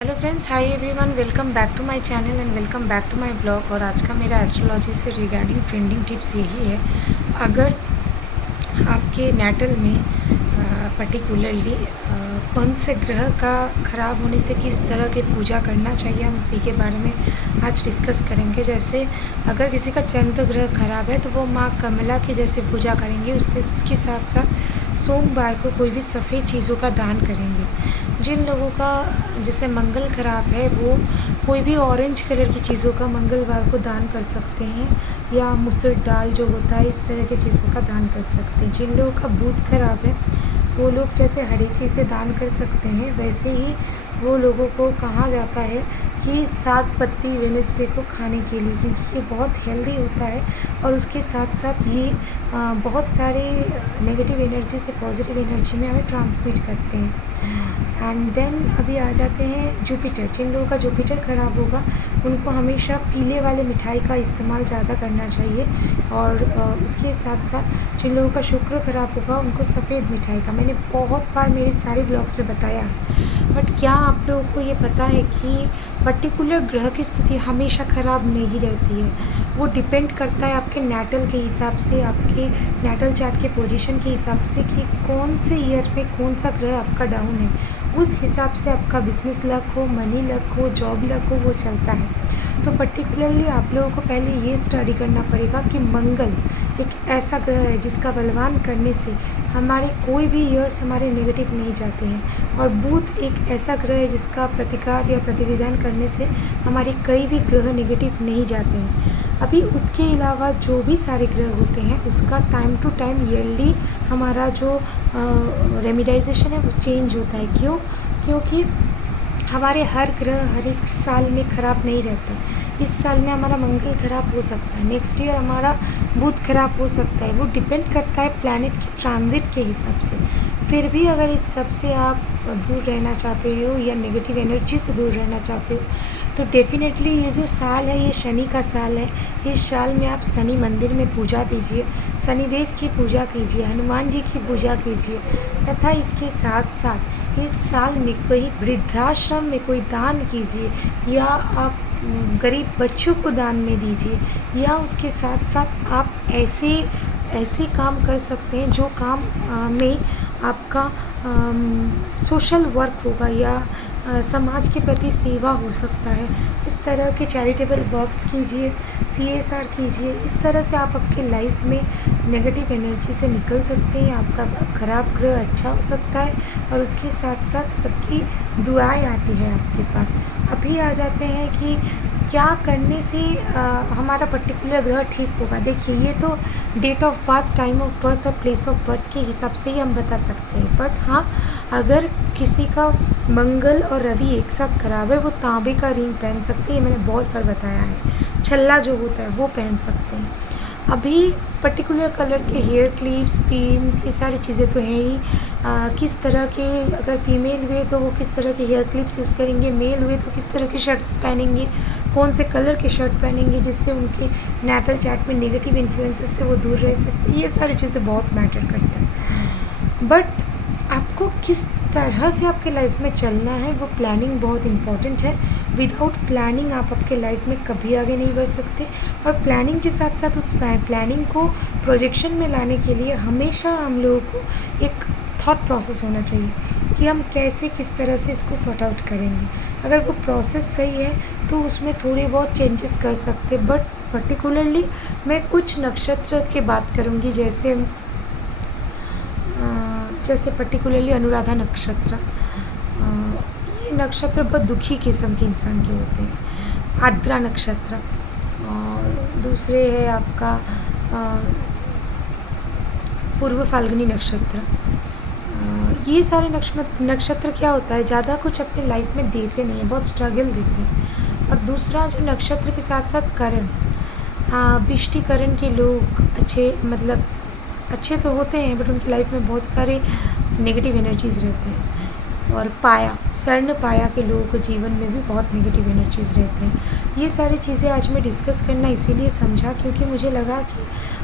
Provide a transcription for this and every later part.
Hello friends, hi everyone, welcome back to my channel and welcome back to my blog. और आज का मेरा astrology से regarding trending tips यही है। अगर आपके नेटल में पर्टिकुलरली कौन से ग्रह का ख़राब होने से किस तरह की पूजा करना चाहिए, हम उसी के बारे में आज डिस्कस करेंगे। जैसे अगर किसी का चंद्र ग्रह खराब है तो वो माँ कमला की जैसे पूजा करेंगे, उसके साथ साथ सोमवार को कोई भी सफ़ेद चीज़ों का दान करेंगे। जिन लोगों का जैसे मंगल खराब है वो कोई भी ऑरेंज कलर की चीज़ों का मंगलवार को दान कर सकते हैं, या मुसुर दाल जो होता है इस तरह की चीज़ों का दान कर सकते हैं। जिन लोगों का बुध खराब है वो लोग जैसे हरी चीज़ें दान कर सकते हैं, वैसे ही वो लोगों को कहा जाता है कि साग पत्ती वेनेसडे को खाने के लिए, क्योंकि ये बहुत हेल्दी होता है और उसके साथ साथ ये बहुत सारे नेगेटिव एनर्जी से पॉजिटिव एनर्जी में हमें ट्रांसमिट करते हैं। एंड देन अभी आ जाते हैं जुपिटर। जिन लोगों का जुपिटर ख़राब होगा उनको हमेशा पीले वाले मिठाई का इस्तेमाल ज़्यादा करना चाहिए, और उसके साथ साथ जिन लोगों का शुक्र ख़राब होगा उनको सफ़ेद मिठाई का, मैंने बहुत बार मेरे सारे ब्लॉग्स में बताया है। बट क्या आप लोगों को ये पता है कि पर्टिकुलर ग्रह की स्थिति हमेशा ख़राब नहीं रहती है। वो डिपेंड करता है आपके नेटल के हिसाब से, आपके नेटल चार्ट के पोजीशन के हिसाब से कि कौन से ईयर में कौन सा ग्रह आपका डाउन है। उस हिसाब से आपका बिजनेस लक हो, मनी लक हो, जॉब लक हो, वो चलता है। तो पर्टिकुलरली आप लोगों को पहले ये स्टडी करना पड़ेगा कि मंगल एक ऐसा ग्रह है जिसका बलवान करने से हमारे कोई भी ईयर्स हमारे नेगेटिव नहीं जाते हैं, और बुध एक ऐसा ग्रह है जिसका प्रतिकार या प्रतिविधान करने से हमारे कई भी ग्रह नेगेटिव नहीं जाते हैं। अभी उसके अलावा जो भी सारे ग्रह होते हैं उसका टाइम टू टाइम ईयरली हमारा जो रेमिडाइजेशन है वो चेंज होता है। क्यों? क्योंकि हमारे हर ग्रह हर एक साल में ख़राब नहीं रहते। इस साल में हमारा मंगल ख़राब हो सकता है, नेक्स्ट ईयर हमारा बुध ख़राब हो सकता है। वो डिपेंड करता है प्लैनेट के ट्रांजिट के हिसाब से। फिर भी अगर इस सब से आप दूर रहना चाहते हो या नेगेटिव एनर्जी से दूर रहना चाहते हो तो डेफ़िनेटली ये जो साल है ये शनि का साल है। इस साल में आप शनि मंदिर में पूजा कीजिए, शनिदेव की पूजा कीजिए, हनुमान जी की पूजा कीजिए, तथा इसके साथ साथ इस साल में कोई वृद्धाश्रम में कोई दान कीजिए, या आप गरीब बच्चों को दान में दीजिए, या उसके साथ साथ आप ऐसे काम कर सकते हैं जो काम में आपका सोशल वर्क होगा या समाज के प्रति सेवा हो सकता है। इस तरह के चैरिटेबल वर्क्स कीजिए, CSR कीजिए। इस तरह से आप आपके लाइफ में नेगेटिव एनर्जी से निकल सकते हैं। आपका ख़राब ग्रह अच्छा हो सकता है और उसके साथ साथ सबकी दुआएं आती हैं आपके पास। अभी आ जाते हैं कि क्या करने से हमारा पर्टिकुलर ग्रह ठीक होगा। देखिए, ये तो date of birth, time of birth और प्लेस ऑफ बर्थ के हिसाब से ही हम बता सकते हैं। बट हाँ, अगर किसी का मंगल और रवि एक साथ खराब है वो तांबे का रिंग पहन सकते हैं, ये मैंने बहुत बार बताया है। छल्ला जो होता है वो पहन सकते हैं। अभी पर्टिकुलर कलर के हेयर क्लिप्स, पिन्स, ये सारी चीज़ें तो हैं ही। किस तरह के, अगर फीमेल हुए तो वो किस तरह के हेयर क्लिप्स यूज़ करेंगे, मेल हुए तो किस तरह के शर्ट्स पहनेंगे, कौन से कलर के शर्ट पहनेंगे जिससे उनके नेटल चार्ट में नेगेटिव इन्फ्लुएंसेस से वो दूर रह सकते हैं, ये सारी चीज़ें बहुत मैटर करता है। बट आपको किस तरह से आपके लाइफ में चलना है वो प्लानिंग बहुत इम्पॉर्टेंट है। विदाउट प्लानिंग आप आपके लाइफ में कभी आगे नहीं बढ़ सकते। और प्लानिंग के साथ साथ उस प्लानिंग को प्रोजेक्शन में लाने के लिए हमेशा हम लोगों को एक थॉट प्रोसेस होना चाहिए कि हम कैसे किस तरह से इसको सॉर्ट आउट करेंगे। अगर वो प्रोसेस सही है तो उसमें थोड़े बहुत चेंजेस कर सकते। बट पर्टिकुलरली मैं कुछ नक्षत्र की बात करूँगी, जैसे पर्टिकुलरली अनुराधा नक्षत्र। ये नक्षत्र बहुत दुखी किस्म के इंसान के होते हैं। आद्रा नक्षत्र, और दूसरे है आपका पूर्व फाल्गुनी नक्षत्र। ये सारे नक्षत्र क्या होता है, ज़्यादा कुछ अपने लाइफ में देते नहीं हैं, बहुत स्ट्रगल देते हैं। और दूसरा जो नक्षत्र के साथ साथ करण, वृष्टिकरण के लोग अच्छे तो होते हैं, बट उनकी लाइफ में बहुत सारे नेगेटिव एनर्जीज़ रहते हैं। और पाया, स्वर्ण पाया के लोगों के जीवन में भी बहुत नेगेटिव एनर्जीज़ रहते हैं। ये सारी चीज़ें आज मैं डिस्कस करना इसीलिए समझा क्योंकि मुझे लगा कि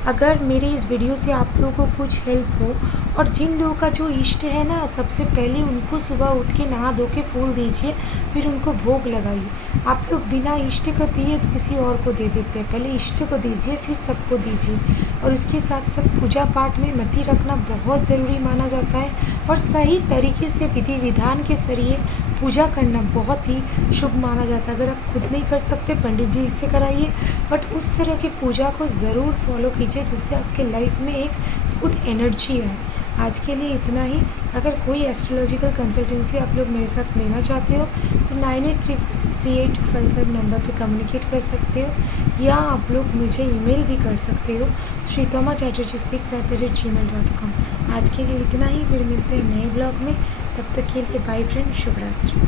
अगर मेरी इस वीडियो से आप लोगों को कुछ हेल्प हो, और जिन लोगों का जो इष्ट है ना, सबसे पहले उनको सुबह उठ के नहा धो के फूल दीजिए, फिर उनको भोग लगाइए। आप लोग बिना इष्ट को दिए तो किसी और को दे देते हैं, पहले इष्ट को दीजिए फिर सबको दीजिए। और उसके साथ साथ पूजा पाठ में मति रखना बहुत ज़रूरी माना जाता है, और सही तरीके से विधि विधान के जरिए पूजा करना बहुत ही शुभ माना जाता है। अगर आप खुद नहीं कर सकते, पंडित जी से कराइए, बट उस तरह की पूजा को ज़रूर फॉलो कीजिए जिससे आपके लाइफ में एक गुड एनर्जी आए। आज के लिए इतना ही। अगर कोई एस्ट्रोलॉजिकल कंसल्टेंसी आप लोग मेरे साथ लेना चाहते हो तो 9834638255 नंबर पे कम्युनिकेट कर सकते हो, या आप लोग मुझे ईमेल भी कर सकते हो sritoma.chatterjee6@gmail.com। आज के लिए इतना ही, फिर मिलते हैं नए ब्लॉग में। तब तक के लिए बाय फ्रेंड, शुभ रात्रि।